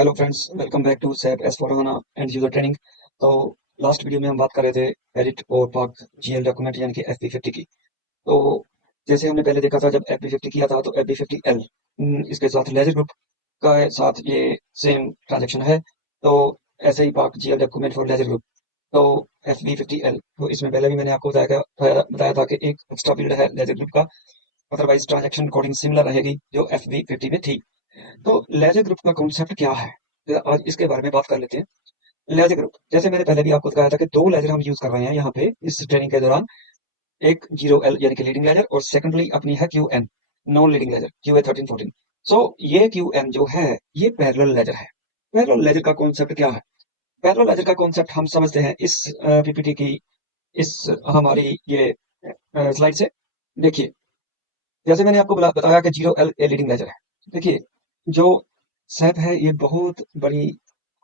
Hello friends, welcome back to SAP एस4HANA end user training. तो last video में हम बात कर रहे थे एडिट और पाक जीएल डॉक्यूमेंट यानी कि FB50 की। तो जैसे हमने पहले देखा था, जब FB50 किया था तो FB50L इसके साथ लेजर ग्रुप का साथ ये सेम ट्रांजेक्शन है। तो ऐसे ही पाक GL document for ledger group, तो FB50L, तो इसमें पहले भी मैंने आपको बताया था कि एक एक्स्ट्रा फील्ड है लेजर ग्रुप का। अदरवाइज ट्रांजेक्शन कोडिंग सिमिलर रहेगी जो FB50 में थी। तो लेजर ग्रुप का कॉन्सेप्ट क्या है, तो आज इसके बारे में बात कर लेते हैं। लेजर ग्रुप, जैसे मैंने पहले भी आपको बताया था कि दो लेजर हम यूज कर रहे हैं यहाँ पे इस ट्रेनिंग के दौरान। एक 0L यानी कि लीडिंग लेजर, और सेकंडली अपनी है QN, non leading ledger, QA1314। So ये QN जो है ये पैरेलल लेजर है। पैरेलल लेजर का कॉन्सेप्ट क्या है? पैरेलल लेजर का कॉन्सेप्ट हम समझते हैं इस पीपीटी की इस हमारी ये स्लाइड से। देखिए, जैसे मैंने आपको बताया कि 0L लीडिंग लेजर है। देखिए, जो सैप है ये बहुत बड़ी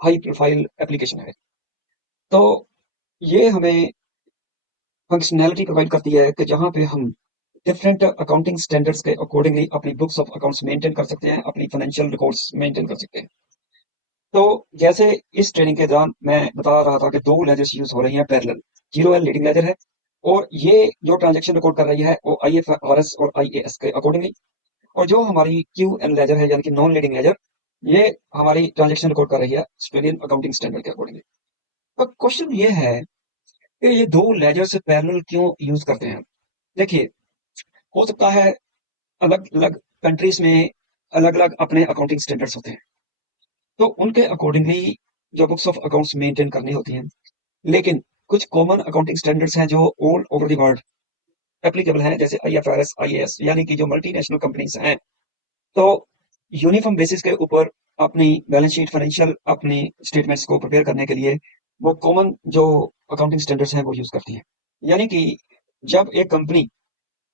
हाई प्रोफाइल एप्लीकेशन है। तो ये हमें फंक्शनैलिटी प्रोवाइड करती है कि जहाँ पे हम डिफरेंट अकाउंटिंग स्टैंडर्ड्स के अकॉर्डिंगली अपनी बुक्स ऑफ अकाउंट्स मेंटेन कर सकते हैं, अपनी फाइनेंशियल रिकॉर्ड्स मेंटेन कर सकते हैं। तो जैसे इस ट्रेनिंग के दौरान मैं बता रहा था कि दो लेजर्स यूज हो रही हैं पैरेलल। 0L लीडिंग लेजर है, और ये जो ट्रांजेक्शन रिकॉर्ड कर रही है वो IFRS और IAS के अकॉर्डिंगली। और जो हमारी QN लेजर है यानी कि नॉन लीडिंग लेजर, ये हमारी ट्रांजेक्शन रिकॉर्ड कर रही है ऑस्ट्रेलियन अकाउंटिंग स्टैंडर्ड के अकॉर्डिंगली। तो क्वेश्चन ये है कि ये दो लेजर से पैरेलल क्यों यूज करते हैं? देखिए, हो सकता है अलग अलग कंट्रीज में अलग अलग अपने अकाउंटिंग स्टैंडर्ड्स होते हैं, तो उनके अकॉर्डिंगली जो बुक्स ऑफ अकाउंट्स मेंटेन करनी होती हैं। लेकिन कुछ कॉमन अकाउंटिंग स्टैंडर्ड्स हैं जो all over the world applicable हैं, जैसे IFRS IAS, यानी कि जो मल्टीनेशनल कंपनीज हैं। तो यूनिफॉर्म बेसिस के ऊपर अपनी बैलेंस शीट, फाइनेंशियल अपनी स्टेटमेंट्स को प्रिपेयर करने के लिए वो कॉमन जो अकाउंटिंग स्टैंडर्ड्स हैं वो यूज करती है। यानी कि जब एक कंपनी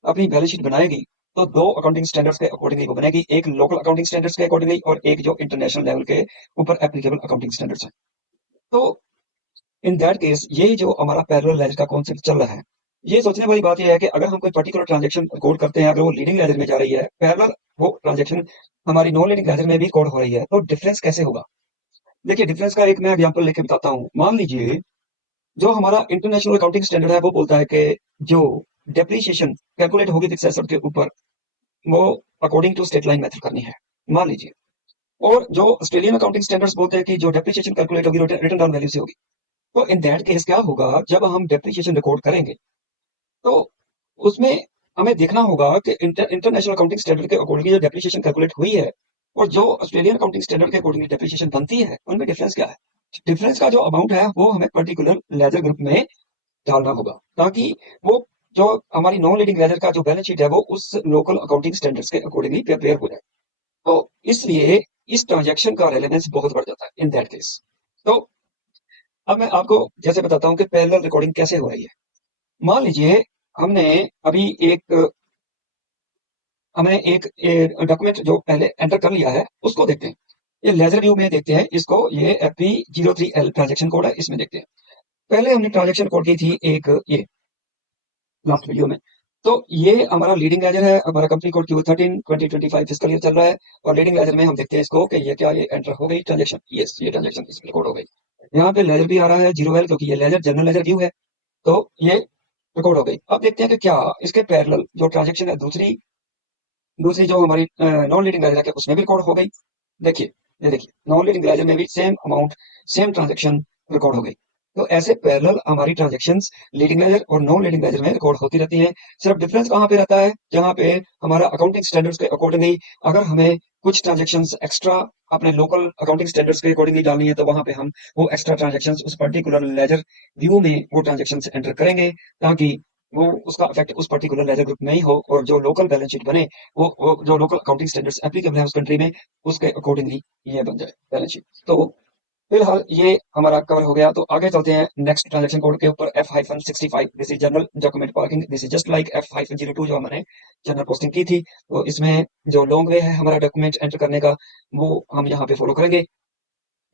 अपनी बैलेंस शीट बनाएगी तो दो अकाउंटिंग स्टैंडर्ड्स के अकॉर्डिंगली वो बनेगी, एक लोकल अकाउंटिंग स्टैंडर्ड्स के अकॉर्डिंगली और एक जो इंटरनेशनल लेवल के ऊपर एप्लीकेबल अकाउंटिंग स्टैंडर्ड्स हैं। तो इन दैट केस ये जो हमारा पैरेलल लेजर का कॉन्सेप्ट चल रहा है, ये सोचने वाली बात यह है कि अगर हम कोई पर्टिकुलर ट्रांजेक्शन कोड करते हैं, अगर वो लीडिंग लेजर में जा रही है, पैरेलल वो ट्रांजेक्शन हमारी नॉन लीडिंग लेजर में भी कोड हो रही है, तो डिफरेंस कैसे होगा? देखिए, डिफरेंस का एक मैं एग्जांपल लेके बताता हूँ। मान लीजिए, जो हमारा इंटरनेशनल अकाउंटिंग स्टैंडर्ड है वो बोलता है कि जो डेप्रिसिएशन कैलकुलेट होगी फिक्स एसेट के ऊपर, वो according to straight line method करनी है, मान लीजिए। और जो ऑस्ट्रेलियन अकाउंटिंग स्टैंडर्ड्स बोलते हैं कि जो डेप्रिसिएशन कैलकुलेट होगी रिटर्न डाउन वैल्यू से होगी। तो इन दैट केस क्या होगा, जब हम डेप्रिसिएशन रिकॉर्ड करेंगे तो उसमें हमें देखना होगा कि इंटरनेशनल अकाउंटिंग स्टैंडर्ड के अकॉर्डिंग जो डेप्रिसिएशन कैलकुलेट हुई है और जो ऑस्ट्रेलियन अकाउंटिंग स्टैंडर्ड के अकॉर्डिंग डेप्रिसिएशन बनती है, उनमें डिफरेंस क्या है? डिफरेंस का जो अमाउंट है वो हमें पर्टिकुलर लेजर ग्रुप में डालना होगा, ताकि वो जो हमारी नॉन लीडिंग लेजर का जो बैलेंस शीट है वो उस लोकल अकाउंटिंग स्टैंडर्ड्स के अकॉर्डिंगली प्रिपेयर हो जाए। तो इसलिए इस ट्रांजैक्शन का रेलेवेंस बहुत बढ़ जाता है इन दैट केस। तो अब मैं आपको जैसे बताता हूँ कि पैरेलल रिकॉर्डिंग कैसे हो रही है। मान लीजिए, हमने अभी एक हमने एक डॉक्यूमेंट जो पहले एंटर कर लिया है उसको देखते हैं। ये लेजर व्यू में देखते हैं इसको, ये FP03L ट्रांजेक्शन कोड है, इसमें देखते हैं। पहले हमने ट्रांजेक्शन कोड की थी एक ये लास्ट वीडियो में। तो ये हमारा लीडिंग लेजर है, हमारा company code Q13 2025 fiscal year चल रहा है। और लीडिंग लेजर में हम देखते हैं इसको कि ये क्या, ये एंटर हो गई ट्रांजेक्शन, यस ये ट्रांजेक्शन इसमें रिकॉर्ड हो गई। यहाँ पे लेजर भी आ रहा है 0L, क्योंकि ये लेजर जनरल लेजर व्यू है। तो ये रिकॉर्ड हो गई। अब देखते हैं कि क्या इसके पैरेलल जो ट्रांजेक्शन है दूसरी दूसरी जो हमारी नॉन लीडिंग लेजर है उसमें भी रिकॉर्ड हो गई। देखिए, ये देखिए, नॉन लीडिंग लेजर में भी same amount, same transaction record हो गई। तो ऐसे पैरेलल हमारी ट्रांजेक्शंस लीडिंग लेजर और नॉन लीडिंग लेजर में रिकॉर्ड होती रहती हैं। सिर्फ डिफरेंस कहाँ पे रहता है, जहाँ पे हमारा अकाउंटिंग स्टैंडर्ड्स के अकॉर्डिंगली अगर हमें कुछ ट्रांजेक्शंस एक्स्ट्रा अपने लोकल अकाउंटिंग स्टैंडर्ड्स के अकॉर्डिंगली डालनी है, तो वहां पे हम वो एक्स्ट्रा ट्रांजेक्शंस उस पर्टिकुलर लेजर व्यू में वो ट्रांजेक्शंस एंटर करेंगे, ताकि वो उसका इफेक्ट उस पर्टिकुलर लेजर ग्रुप में ही हो, और जो लोकल बैलेंस शीट बने वो जो लोकल अकाउंटिंग स्टैंडर्ड्स एप्लीकेबल है उस कंट्री में, उसके अकॉर्डिंगली ये बन जाए बैलेंस शीट। तो फिलहाल ये हमारा कवर हो गया। तो आगे चलते हैं नेक्स्ट ट्रांजेक्शन कोड के ऊपर, F-65। This is general document parking, this is just like F-02 जो हमने जनरल पोस्टिंग की थी। तो इसमें जो लॉन्ग वे है हमारा डॉक्यूमेंट एंटर करने का, वो हम यहाँ पे फॉलो करेंगे।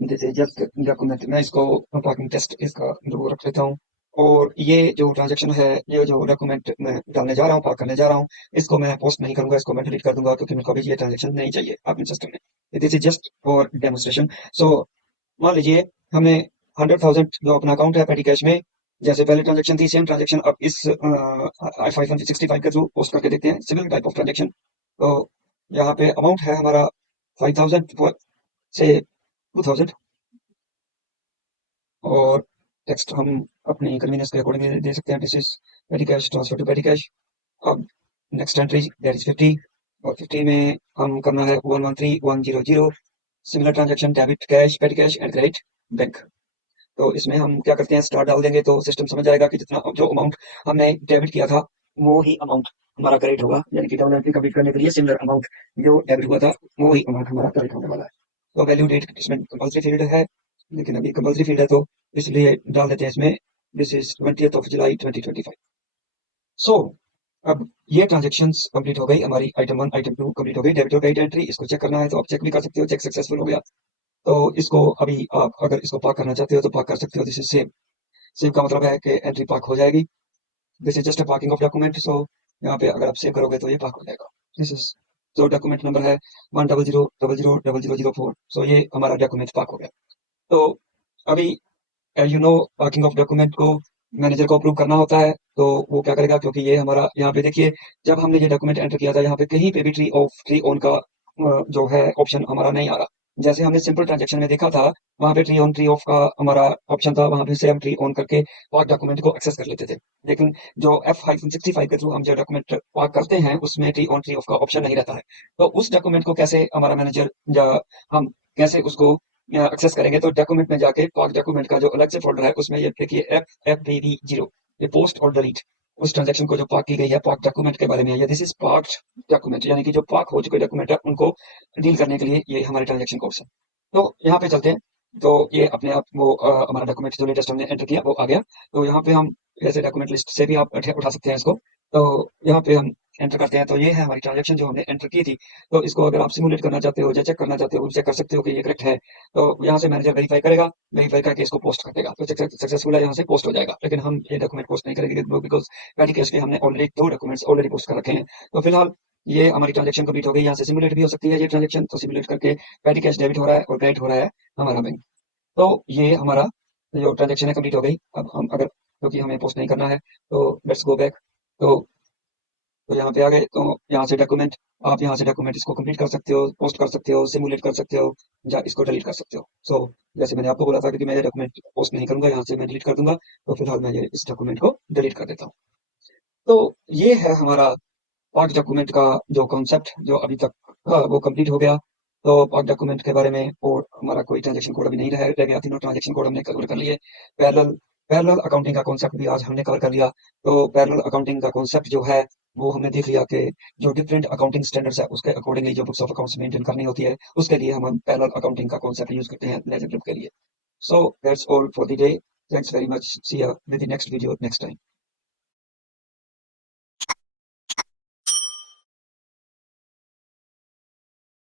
दिस इज जस्ट डॉक्यूमेंट, मैं इसको पार्किंग टेस्ट इसका दो रख लेता हूँ। और ये जो ट्रांजेक्शन है, ये जो डॉक्यूमेंट मैं डालने जा रहा हूँ, पास करने जा रहा हूँ, इसको मैं पोस्ट नहीं करूंगा, इसको मैं डिलीट कर दूंगा क्योंकि मेरे को अभी ये ट्रांजेक्शन नहीं चाहिए अपने सिस्टम में। This is just for demonstration. So मान लीजिए हमने 100,000 जो अपना अकाउंट है पेटी कैश में, जैसे पहले ट्रांजेक्शन थी सेम ट्रांजेक्शन अब इस 565 के थ्रू पोस्ट करके देखते हैं, सिमिलर टाइप ऑफ ट्रांजेक्शन। तो यहाँ पे अमाउंट है हमारा 5,000 से 2,000 और टेक्स्ट हम अपनी कन्वीनियंस के अकॉर्डिंग दे सकते हैं। This is petty cash transfer to petty cash. अब नेक्स्ट एंट्री दैट इज 50 और 50 में हम करना है 113,100 similar transaction debit cash petty cash and credit bank. तो इसमें हम क्या करते हैं, स्टार डाल देंगे तो सिस्टम समझ जाएगा कि जितना जो अमाउंट हमने डेबिट किया था वो ही अमाउंट हमारा क्रेडिट होगा, यानी कि डबल एंट्री कंप्लीट करने के लिए सिमिलर अमाउंट जो डेबिट हुआ था वो ही अमाउंट हमारा क्रेडिट होने वाला है। तो वैल्यू डेट इसमें कंपल्सरी फील्ड है, लेकिन अभी कंपल्सरी फील्ड है तो इसलिए डाल देते हैं इसमें दिस इज 20th जुलाई 2025। सो अब ये ट्रांजेक्शन्स कंप्लीट हो गई हमारी, आइटम 1 आइटम 2 कंप्लीट हो गई, डेबिट और क्रेडिट एंट्री। इसको चेक करना है तो आप चेक भी कर सकते हो, चेक सक्सेसफुल हो गया तो इसको अभी आप अगर इसको पाक करना चाहते हो तो पाक कर सकते हो। This is save. सेव का मतलब है कि एंट्री पाक हो जाएगी। This is just a parking of document. So यहाँ पे अगर आप सेव करोगे तो ये पाक हो जाएगा। दिस इज जो डॉक्यूमेंट नंबर है 100000004। सो ये हमारा डॉक्यूमेंट पाक हो गया। तो अभी you know parking of document को मैनेजर को अप्रूव करना होता है तो वो क्या करेगा, क्योंकि ये हमारा यहाँ पे देखिए जब हमने ये डॉक्यूमेंट एंटर किया था यहाँ पे कहीं पे भी ट्री ऑन का जो है ऑप्शन हमारा नहीं आ रहा। जैसे हमने सिंपल ट्रांजेक्शन में देखा था वहां पे ट्री ऑन ट्री ऑफ का हमारा ऑप्शन था, वहां पे से हम ट्री ऑन करके पाक डॉक्यूमेंट को एक्सेस कर लेते थे। लेकिन जो F-65 के थ्रू हम जो डॉक्यूमेंट पाक करते हैं उसमें ट्री ऑन ट्री ऑफ का ऑप्शन नहीं रहता है। तो उस डॉक्यूमेंट को कैसे हमारा मैनेजर या हम कैसे उसको एक्सेस करेंगे, तो डॉक्यूमेंट में जाके पाक डॉक्यूमेंट का जो अलग से फोल्डर है उसमें ये देखिए FFPV0 ये पोस्ट और डिलीट उस ट्रांजेक्शन को जो पाक की गई है पाक डॉक्यूमेंट के बारे में है। दिस इज पाक डॉक्यूमेंट, यानी कि जो पाक हो चुके डॉक्यूमेंट है उनको डील करने के लिए ये हमारे ट्रांजेक्शन कोड्स है। तो यहाँ पे चलते हैं। तो ये अपने आप वो हमारा डॉक्यूमेंट जो लेटेस्ट हमने एंटर किया वो आ गया। तो यहाँ पे हम ऐसे डॉक्यूमेंट लिस्ट से भी आप उठा सकते हैं इसको। तो यहाँ पे हम एंटर करते हैं तो ये है हमारी ट्रांजेक्शन जो हमने एंटर की थी। तो इसको अगर आप सिमुलेट करना चाहते हो या चेक करना चाहते हो चेक कर सकते हो कि ये करेक्ट है। तो यहाँ से मैनेजर वेरीफाई करेगा, वेरीफाई करके इसको पोस्ट कर देगा तो सक्सेसफुल है, यहाँ से पोस्ट हो जाएगा। लेकिन हम ये डॉक्यूमेंट पोस्ट नहीं करेंगे बिकॉज पेटी कैश के हमने ऑलरेडी 2 डॉक्यूमेंट्स ऑलरेडी पोस्ट कर रखे हैं। तो फिलहाल ये हमारी ट्रांजेक्शन कंप्लीट हो गई। यहाँ से सिमुलेट भी हो सकती है ये ट्रांजेक्शन, तो सिमुलेट करके पेटी कैश डेबिट हो रहा है और क्रेडिट हो रहा है हमारा बैंक। तो ये हमारा जो ट्रांजेक्शन है कंप्लीट हो गई। अब हम अगर क्योंकि हमें पोस्ट नहीं करना है तो लेट्स गो बैक। तो यहाँ पे आ गए तो यहाँ से डॉक्यूमेंट, आप यहाँ से डॉक्यूमेंट इसको कंप्लीट कर सकते हो, पोस्ट कर सकते हो, सिमुलेट कर सकते हो या इसको डिलीट कर सकते हो। सो जैसे मैंने आपको बोला था कि मैं ये डॉक्यूमेंट पोस्ट नहीं करूंगा, यहाँ से मैं डिलीट कर दूंगा। तो फिलहाल मैं ये इस डॉक्यूमेंट को डिलीट कर देता हूँ। तो ये है हमारा पाक डॉक्यूमेंट का जो कॉन्सेप्ट जो अभी तक वो कंप्लीट हो गया। तो पाक डॉक्यूमेंट के बारे में और हमारा कोई ट्रांजेक्शन कोड अभी नहीं रह गया, तीनों ट्रांजेक्शन कोड हमने कवर कर लिए। पैरेलल पैरेलल अकाउंटिंग का कॉन्सेप्ट भी आज हमने कवर कर लिया। तो पैरेलल अकाउंटिंग का कॉन्सेप्ट जो है वो हमने देख लिया कि जो डिफरेंट अकाउंटिंग स्टैंडर्ड्स है उसके अकॉर्डिंगली जो बुक्स ऑफ अकाउंट्स मेंटेन करनी होती है उसके लिए हम पैरेलल अकाउंटिंग का कॉन्सेप्ट यूज करते हैं लेजर ग्रुप के लिए। So that's all for the day. Thanks very much. See you with the next video next time.